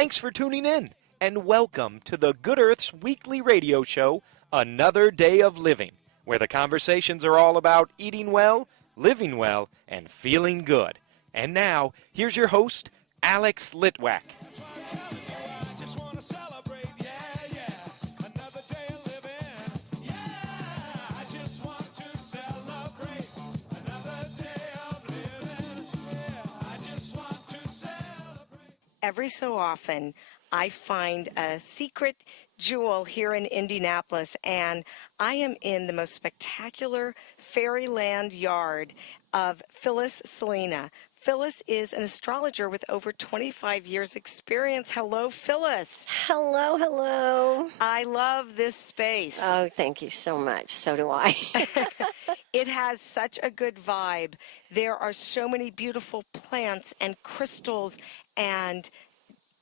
Thanks for tuning in, and welcome to the Good Earth's weekly radio show, Another Day of Living, where the conversations are all about eating well, living well, and feeling good. And now, here's your host, Alex Litwack. Every so often, I find a secret jewel here in Indianapolis, and I am in the most spectacular fairyland yard of Phyllis Salina. Phyllis is an astrologer with over 25 years experience. Hello, Phyllis. Hello, hello. I love this space. Oh, thank you so much. So do I. It has such a good vibe. There are so many beautiful plants and crystals and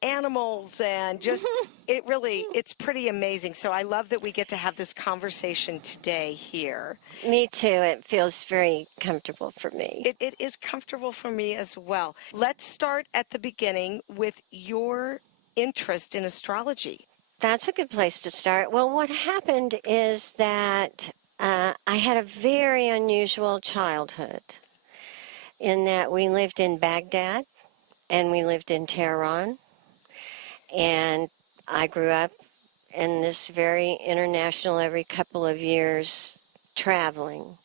animals and just, it's pretty amazing. So I love that we get to have this conversation today here. Me too. It feels very comfortable for me. It is comfortable for me as well. Let's start at the beginning with your interest in astrology. That's a good place to start. Well, what happened is that I had a very unusual childhood in that we lived in Baghdad and we lived in Tehran. And I grew up in this very international, every couple of years, traveling.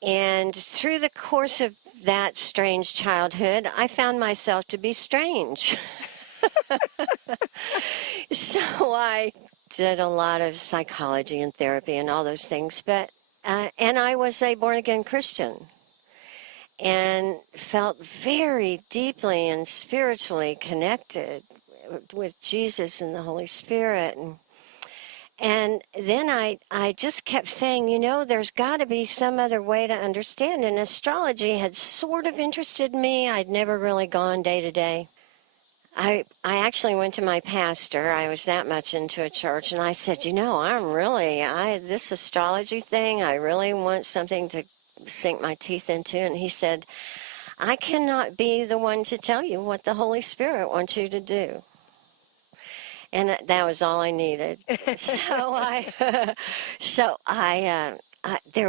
And through the course of that strange childhood, I found myself to be strange. So I did a lot of psychology and therapy and all those things. But and I was a born-again Christian and felt very deeply and spiritually connected with Jesus and the Holy Spirit. And then I just kept saying, there's got to be some other way to understand. And astrology had sort of interested me. I'd never really gone day to day. I actually went to my pastor. I was that much into a church. And I said, this astrology thing, I really want something to sink my teeth into. And he said, I cannot be the one to tell you what the Holy Spirit wants you to do. And that was all I needed. There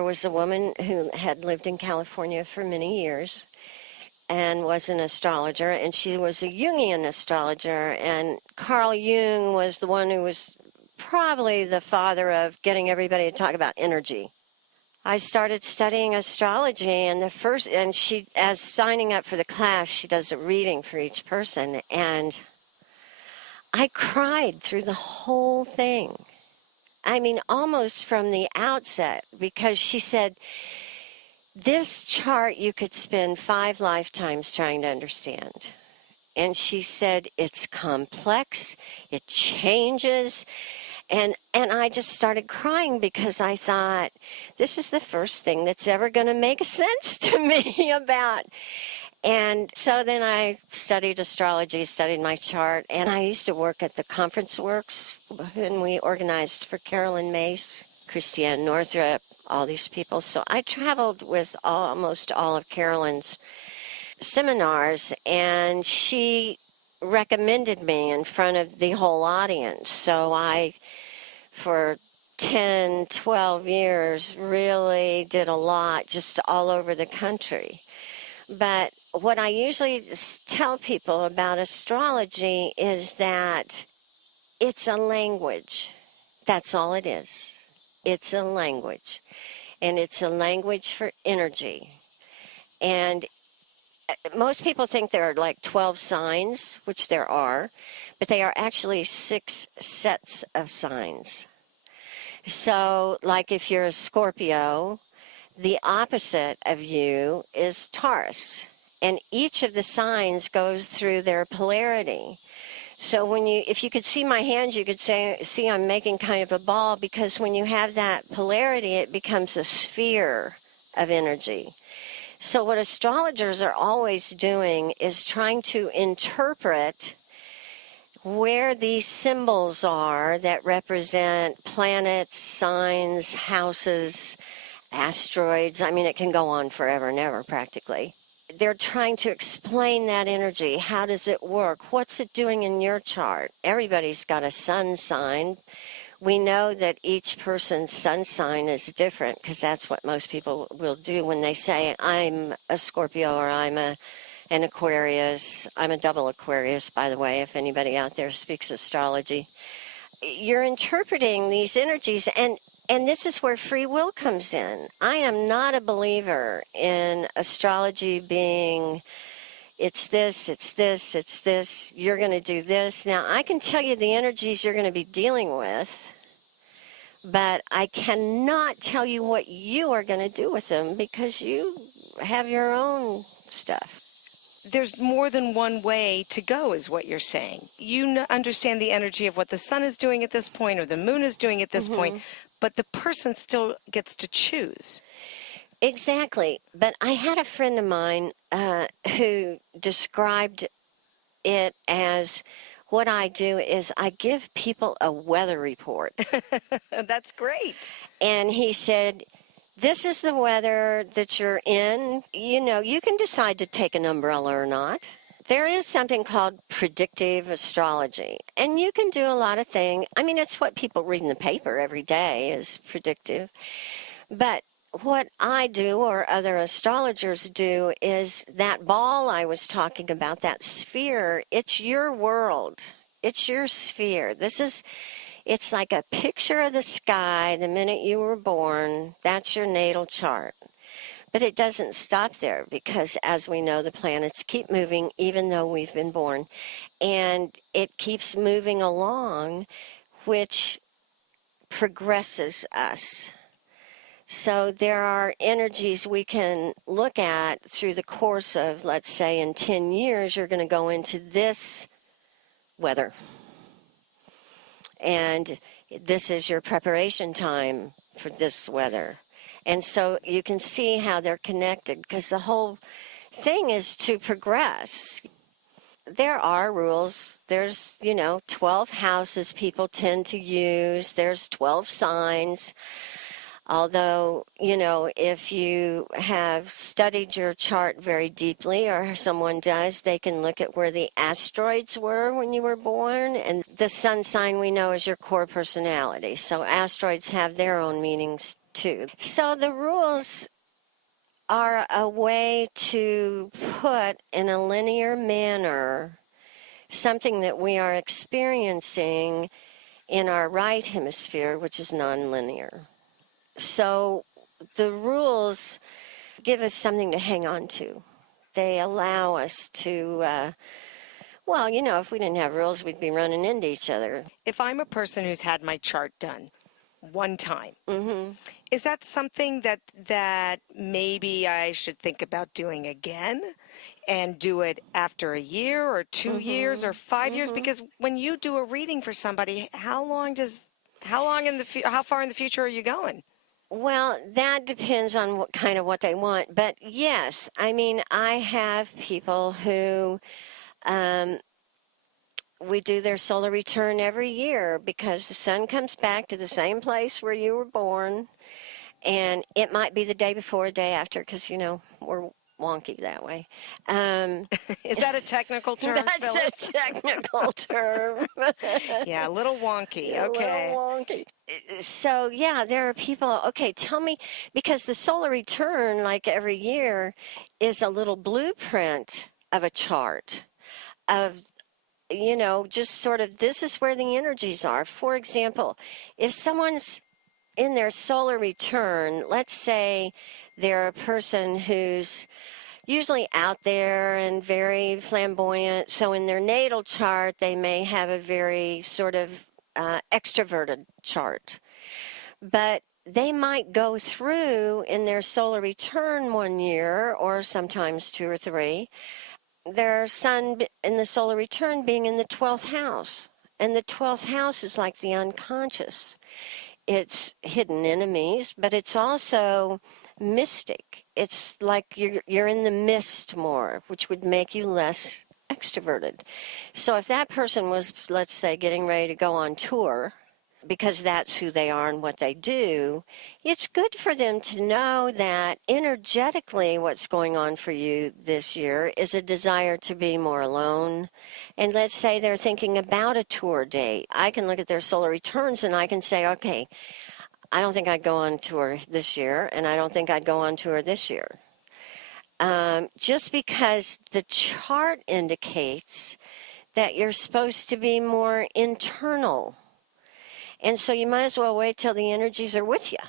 was a woman who had lived in California for many years and was an astrologer, and she was a Jungian astrologer. And Carl Jung was the one who was probably the father of getting everybody to talk about energy. I started studying astrology, and she, as signing up for the class, she does a reading for each person, and I cried through the whole thing. I mean, almost from the outset, because she said, this chart you could spend 5 lifetimes trying to understand. And she said, it's complex, it changes. And I just started crying because I thought, this is the first thing that's ever going to make sense to me about. And so then I studied astrology, studied my chart, and I used to work at the Conference Works when we organized for Carolyn Mace, Christiane Northrup, all these people. So I traveled with almost all of Carolyn's seminars, and she recommended me in front of the whole audience. So I, for 10, 12 years, really did a lot just all over the country. But what I usually tell people about astrology is that it's a language. That's all it is. It's a language. And it's a language for energy. And most people think there are like 12 signs, which there are, but they are actually 6 sets of signs. So, like if you're a Scorpio, the opposite of you is Taurus, and each of the signs goes through their polarity. So if you could see my hand, you could see I'm making kind of a ball, because when you have that polarity, it becomes a sphere of energy. So what astrologers are always doing is trying to interpret where these symbols are that represent planets, signs, houses, asteroids. I mean, it can go on forever and ever, practically. they're trying to explain that energy. How does it work? What's it doing in your chart? Everybody's got a sun sign. We know that each person's sun sign is different because that's what most people will do when they say, I'm a Scorpio or I'm an Aquarius. I'm a double Aquarius, by the way, if anybody out there speaks astrology. You're interpreting these energies, and this is where free will comes in. I am not a believer in astrology being, it's this, it's this, it's this, you're going to do this. Now, I can tell you the energies you're going to be dealing with, but I cannot tell you what you are going to do with them because you have your own stuff. There's more than one way to go, is what you're saying. You understand the energy of what the sun is doing at this point or the moon is doing at this point, but the person still gets to choose. Exactly. But I had a friend of mine who described it as, what I do is I give people a weather report. That's great. And he said, this is the weather that you're in. You know, you can decide to take an umbrella or not. There is something called predictive astrology, and you can do a lot of things. I mean, it's what people read in the paper every day is predictive. But what I do or other astrologers do is that ball I was talking about, that sphere, it's your world. It's your sphere. It's like a picture of the sky the minute you were born. That's your natal chart. But it doesn't stop there because, as we know, the planets keep moving even though we've been born. And it keeps moving along, which progresses us. So there are energies we can look at through the course of, let's say, in 10 years, you're going to go into this weather. And this is your preparation time for this weather. And so you can see how they're connected because the whole thing is to progress. There are rules. There's, 12 houses people tend to use. There's 12 signs. Although, if you have studied your chart very deeply, or someone does, they can look at where the asteroids were when you were born. And the sun sign we know is your core personality. So asteroids have their own meanings too. So the rules are a way to put in a linear manner something that we are experiencing in our right hemisphere, which is nonlinear. So the rules give us something to hang on to. They allow us to, if we didn't have rules, we'd be running into each other. If I'm a person who's had my chart done one time, is that something that maybe I should think about doing again and do it after a year or 2 years or 5 years? Because when you do a reading for somebody, how far in the future are you going? Well, that depends on what they want. But yes, I mean, I have people who we do their solar return every year because the sun comes back to the same place where you were born. And it might be the day before or day after because, we're wonky that way. Is that a technical term, That's Phyllis? a technical term. Yeah, a little wonky. Okay. A little wonky. So, yeah, there are people, okay, tell me, because the solar return, like every year, is a little blueprint of a chart of, just sort of this is where the energies are. For example, if someone's in their solar return, let's say they're a person who's usually out there and very flamboyant. So in their natal chart, they may have a very sort of extroverted chart. But they might go through in their solar return 1 year, or sometimes 2 or 3, their sun in the solar return being in the 12th house. And the 12th house is like the unconscious. It's hidden enemies, but it's also mystic. It's like you're in the mist more, which would make you less extroverted. So if that person was, let's say, getting ready to go on tour, because that's who they are and what they do, it's good for them to know that energetically what's going on for you this year is a desire to be more alone. And let's say they're thinking about a tour date. I can look at their solar returns and I can say, okay, I don't think I'd go on tour this year, and I don't think I'd go on tour this year. Just because the chart indicates that you're supposed to be more internal. And so you might as well wait till the energies are with you,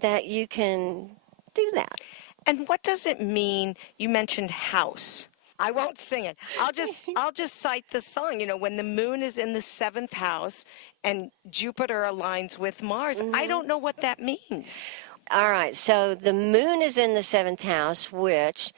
that you can do that. And what does it mean? You mentioned house. I won't sing it. I'll just cite the song. When the moon is in the 7th house and Jupiter aligns with Mars, I don't know what that means. All right, so the moon is in the 7th house, which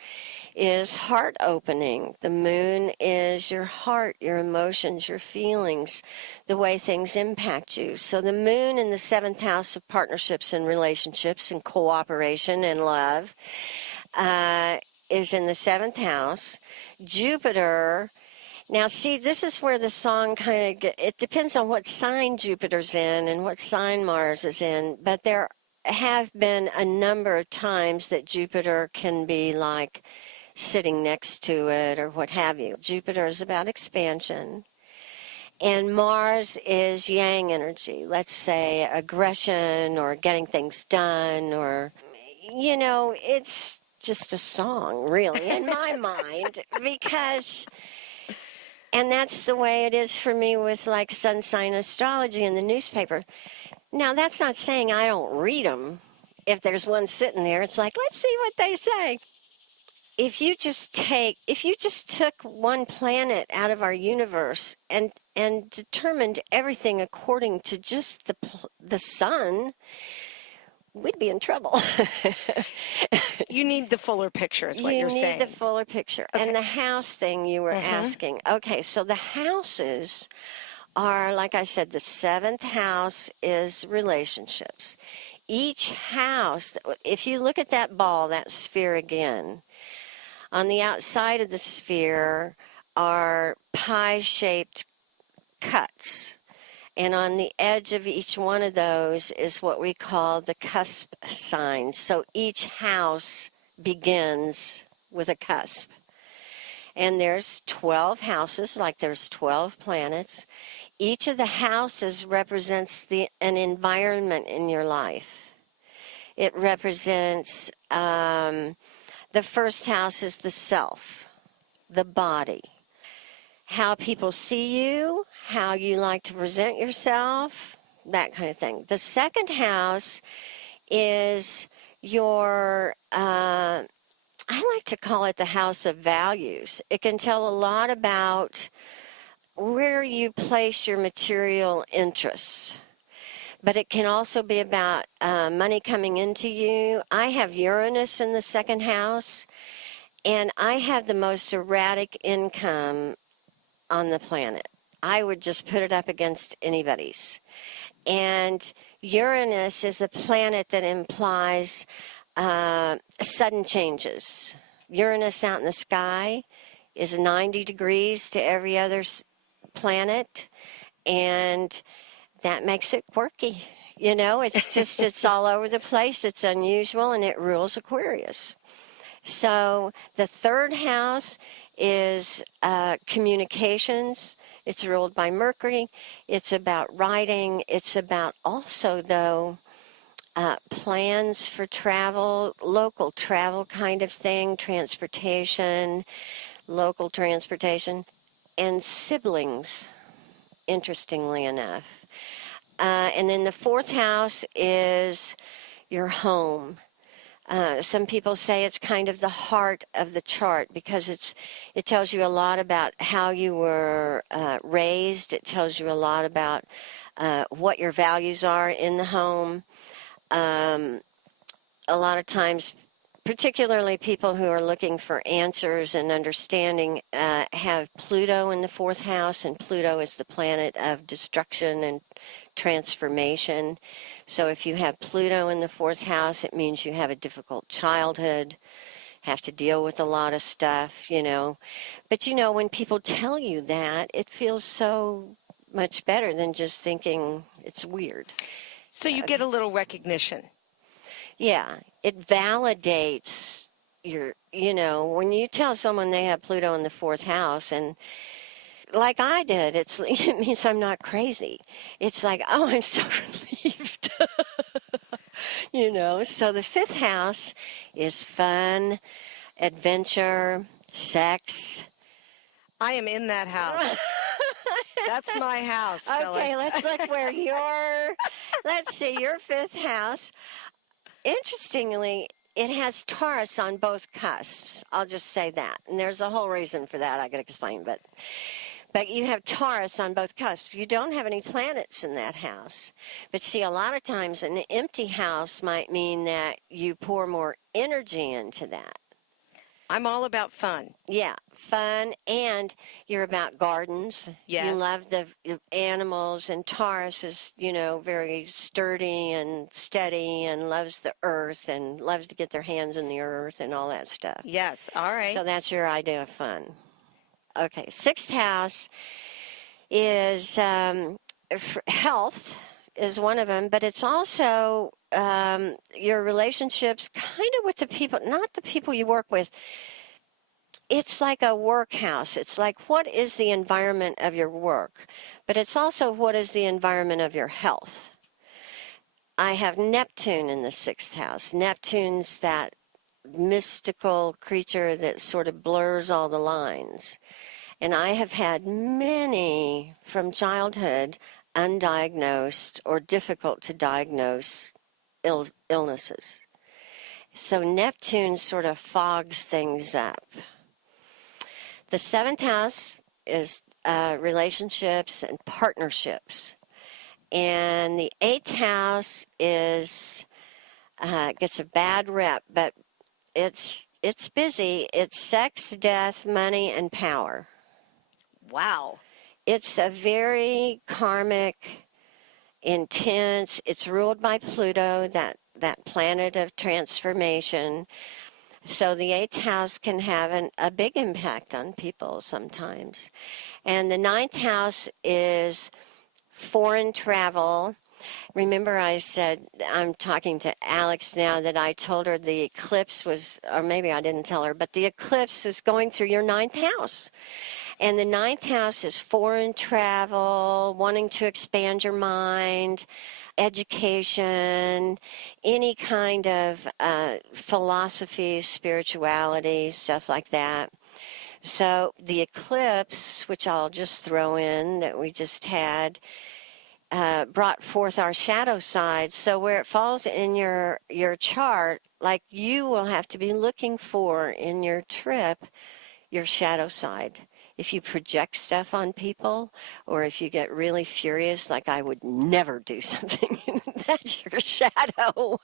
is heart opening. The moon is your heart, your emotions, your feelings, the way things impact you. So the moon in the 7th house of partnerships and relationships and cooperation and love is in the 7th house. Jupiter, now see, this is where the song it depends on what sign Jupiter's in and what sign Mars is in, but there have been a number of times that Jupiter can be like sitting next to it or what have you. Jupiter is about expansion, and Mars is yang energy, let's say aggression or getting things done, or, it's just a song, really, in my mind, because, and that's the way it is for me with like sun sign astrology in the newspaper. Now, that's not saying I don't read them. If there's one sitting there, it's like, let's see what they say. If you just took one planet out of our universe and determined everything according to just the sun, we'd be in trouble. You need the fuller picture is what you're saying. You need the fuller picture. Okay. And the house thing you were asking. Okay, so the houses are, like I said, the 7th house is relationships. Each house, if you look at that ball, that sphere again, on the outside of the sphere are pie-shaped cuts. And on the edge of each one of those is what we call the cusp signs. So each house begins with a cusp. And there's 12 houses, like there's 12 planets. Each of the houses represents an environment in your life. It represents, the first house is the self, the body, how people see you, how you like to present yourself, that kind of thing. The second house is your, I like to call it the house of values. It can tell a lot about where you place your material interests. But it can also be about money coming into you. I have Uranus in the 2nd house, and I have the most erratic income on the planet. I would just put it up against anybody's. And Uranus is a planet that implies sudden changes. Uranus out in the sky is 90 degrees to every other planet, and that makes it quirky. It's all over the place. It's unusual, and it rules Aquarius. So the 3rd house is communications. It's ruled by Mercury. It's about writing. It's about also, though, plans for travel, local travel kind of thing, transportation, local transportation, and siblings, interestingly enough. And then the 4th house is your home. Some people say it's kind of the heart of the chart because it tells you a lot about how you were raised. It tells you a lot about what your values are in the home. A lot of times, particularly people who are looking for answers and understanding, have Pluto in the 4th house, and Pluto is the planet of destruction and transformation. So if you have Pluto in the 4th house, it means you have a difficult childhood, have to deal with a lot of stuff, But, when people tell you that, it feels so much better than just thinking it's weird. So you get a little recognition. Yeah, it validates when you tell someone they have Pluto in the fourth house, and like I did, it means I'm not crazy. It's like, oh, I'm so relieved. So the fifth house is fun, adventure, sex. I am in that house. That's my house, Phyllis. Okay, let's look where let's see, your fifth house. Interestingly, it has Taurus on both cusps. I'll just say that. And there's a whole reason for that I got to explain. But you have Taurus on both cusps. You don't have any planets in that house. But see, a lot of times an empty house might mean that you pour more energy into that. I'm all about fun. Yeah, fun, and you're about gardens. Yes. You love the animals, and Taurus is, very sturdy and steady and loves the earth and loves to get their hands in the earth and all that stuff. Yes, all right. So that's your idea of fun. Okay, sixth house is health is one of them, but it's also your relationships kind of with the people, not the people you work with. It's like a workhouse. It's like, what is the environment of your work? But it's also, what is the environment of your health? I have Neptune in the sixth house. Neptune's that mystical creature that sort of blurs all the lines. And I have had many from childhood undiagnosed or difficult to diagnose illnesses. So Neptune sort of fogs things up. The seventh house is relationships and partnerships. And the eighth house is gets a bad rep, but it's busy. It's sex, death, money, and power. Wow. It's a very karmic, intense. It's ruled by Pluto, that planet of transformation. So the eighth house can have a big impact on people sometimes. And the ninth house is foreign travel. Remember I said, I'm talking to Alex now, that I told her the eclipse was, or maybe I didn't tell her, but the eclipse is going through your ninth house. And the ninth house is foreign travel, wanting to expand your mind, education, any kind of philosophy, spirituality, stuff like that. So the eclipse, which I'll just throw in, that we just had, brought forth our shadow side. So where it falls in your chart, like you will have to be looking for in your trip, your shadow side. If you project stuff on people, or if you get really furious, like I would never do something, that's your shadow.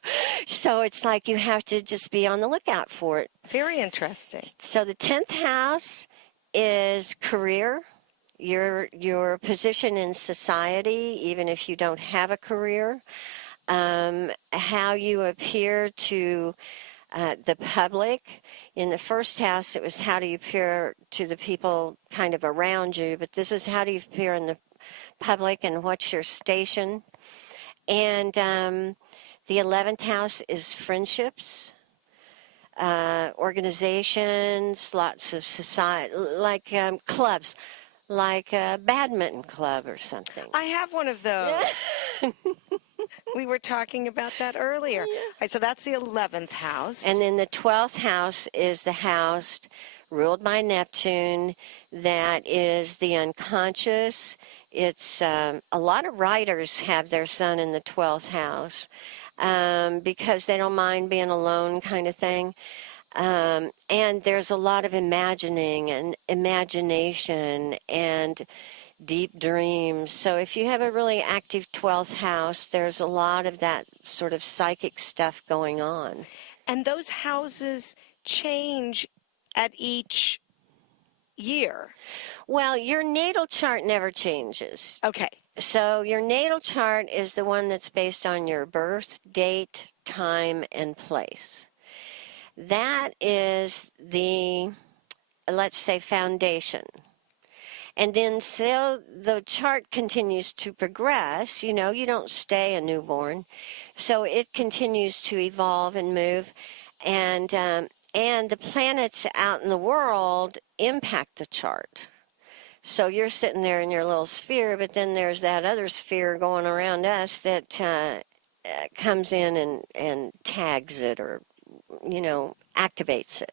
So it's like you have to just be on the lookout for it. Very interesting. So the 10th house is career, your position in society, even if you don't have a career, how you appear to the public. In the first house, it was how do you appear to the people kind of around you, but this is how do you appear in the public and what's your station. And the 11th house is friendships, organizations, lots of society, like clubs, like a badminton club or something. I have one of those. We were talking about that earlier. Yeah. All right, so that's the 11th house. And then the 12th house is the house ruled by Neptune that is the unconscious. It's a lot of writers have their sun in the 12th house because they don't mind being alone kind of thing. And there's a lot of imagining and imagination and deep dreams. So if you have a really active 12th house, there's a lot of that sort of psychic stuff going on. And those houses change at each year. Well, your natal chart never changes. Okay. So your natal chart is the one that's based on your birth, date, time, and place. That is the, let's say, foundation. And then so the chart continues to progress. You know, you don't stay a newborn. So it continues to evolve and move. And the planets out in the world impact the chart. So you're sitting there in your little sphere, but then there's that other sphere going around us that comes in and tags it or, you know, activates it.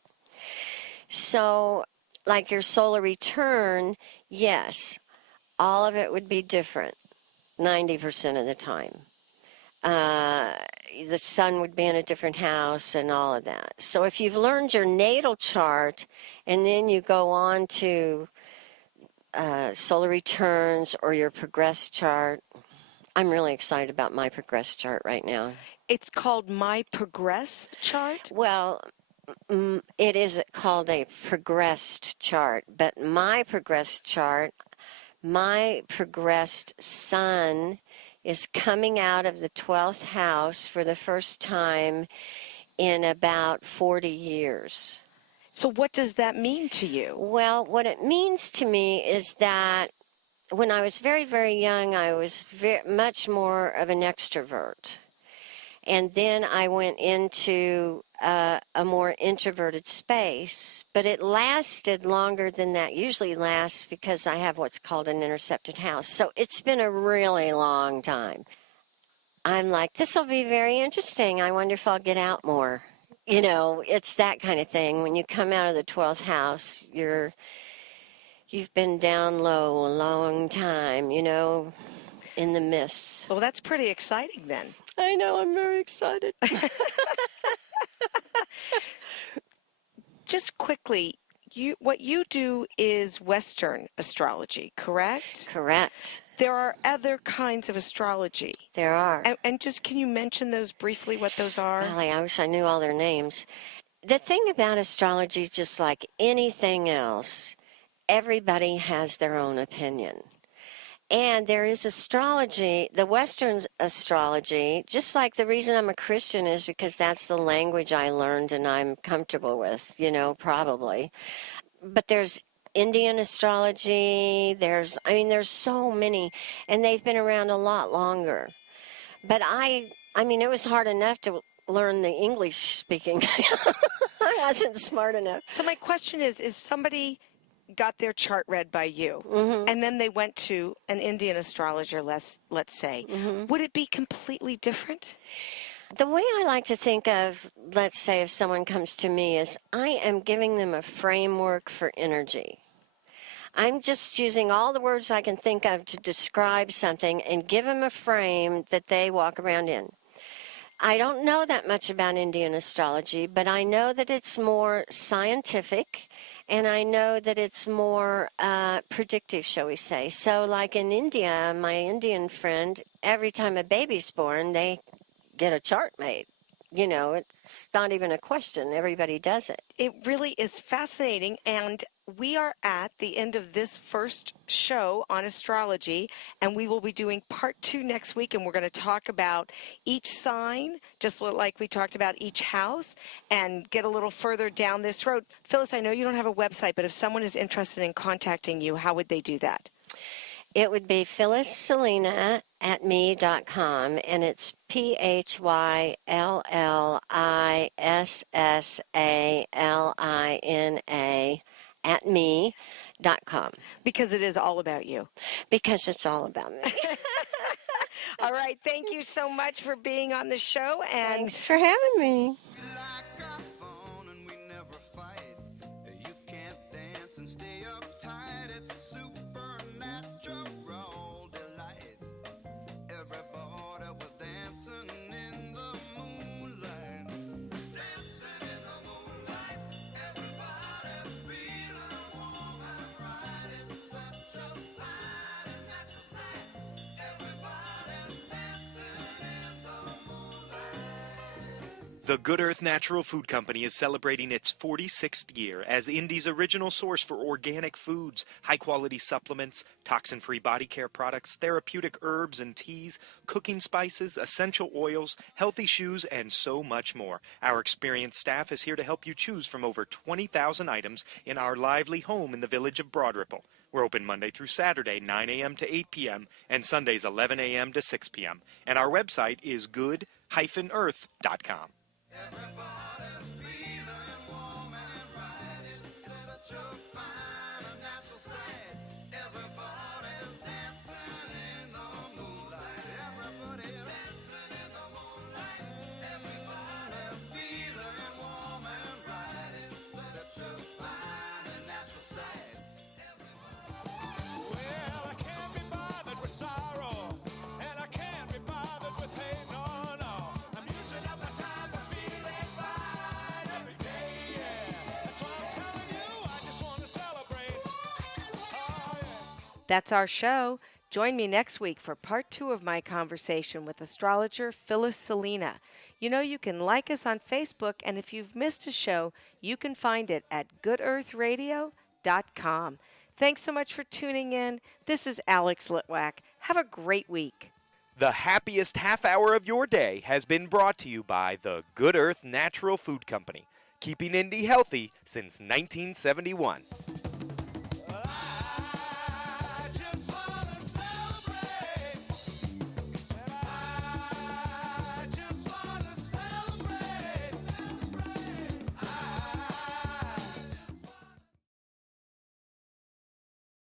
So, like your solar return, yes, all of it would be different 90% of the time. The sun would be in a different house and all of that. So if you've learned your natal chart and then you go on to solar returns or your progress chart, I'm really excited about my progress chart right now. It's called My Progress Chart? Well, it is called a progressed chart, but my progressed chart, my progressed sun is coming out of the 12th house for the first time in about 40 years. So what does that mean to you? Well, what it means to me is that when I was very, very young, I was much more of an extrovert. And then I went into a more introverted space, but it lasted longer than that usually lasts because I have what's called an intercepted house. So it's been a really long time. I'm like, this will be very interesting. I wonder if I'll get out more. You know, it's that kind of thing. When you come out of the 12th house, you've been down low a long time, you know, in the mists. Well, that's pretty exciting then. I know, I'm very excited. Just quickly, what you do is Western astrology, correct? Correct. There are other kinds of astrology. There are. And just can you mention those briefly, what those are? Golly, I wish I knew all their names. The thing about astrology, just like anything else, everybody has their own opinion. And there is astrology, the Western astrology, just like the reason I'm a Christian is because that's the language I learned and I'm comfortable with, you know, probably. But there's Indian astrology, there's so many, and they've been around a lot longer. But I mean, it was hard enough to learn the English speaking. I wasn't smart enough. So my question is, if somebody got their chart read by you, and then they went to an Indian astrologer, let's say, would it be completely different? The way I like to think of, let's say, if someone comes to me is I am giving them a framework for energy. I'm just using all the words I can think of to describe something and give them a frame that they walk around in. I don't know that much about Indian astrology, but I know that it's more scientific, and I know that it's more predictive, shall we say. So like in India, my Indian friend, every time a baby's born, they get a chart made. You know, it's not even a question. Everybody does it. It really is fascinating, and we are at the end of this first show on astrology, and we will be doing part 2 next week, and we're going to talk about each sign, just like we talked about each house, and get a little further down this road. Phyllis, I know you don't have a website, but if someone is interested in contacting you, how would they do that? It would be phyllissalina at me.com, and it's phyllissalina at me.com. Because it is all about you. Because it's all about me. All right. Thank you so much for being on the show. And thanks for having me. The Good Earth Natural Food Company is celebrating its 46th year as Indy's original source for organic foods, high-quality supplements, toxin-free body care products, therapeutic herbs and teas, cooking spices, essential oils, healthy shoes, and so much more. Our experienced staff is here to help you choose from over 20,000 items in our lively home in the village of Broad Ripple. We're open Monday through Saturday, 9 a.m. to 8 p.m., and Sundays, 11 a.m. to 6 p.m. And our website is good-earth.com. That's our show. Join me next week for part 2 of my conversation with astrologer Phyllis Salina. You know, you can like us on Facebook, and if you've missed a show, you can find it at goodearthradio.com. Thanks so much for tuning in. This is Alex Litwack. Have a great week. The happiest half hour of your day has been brought to you by the Good Earth Natural Food Company, keeping Indy healthy since 1971.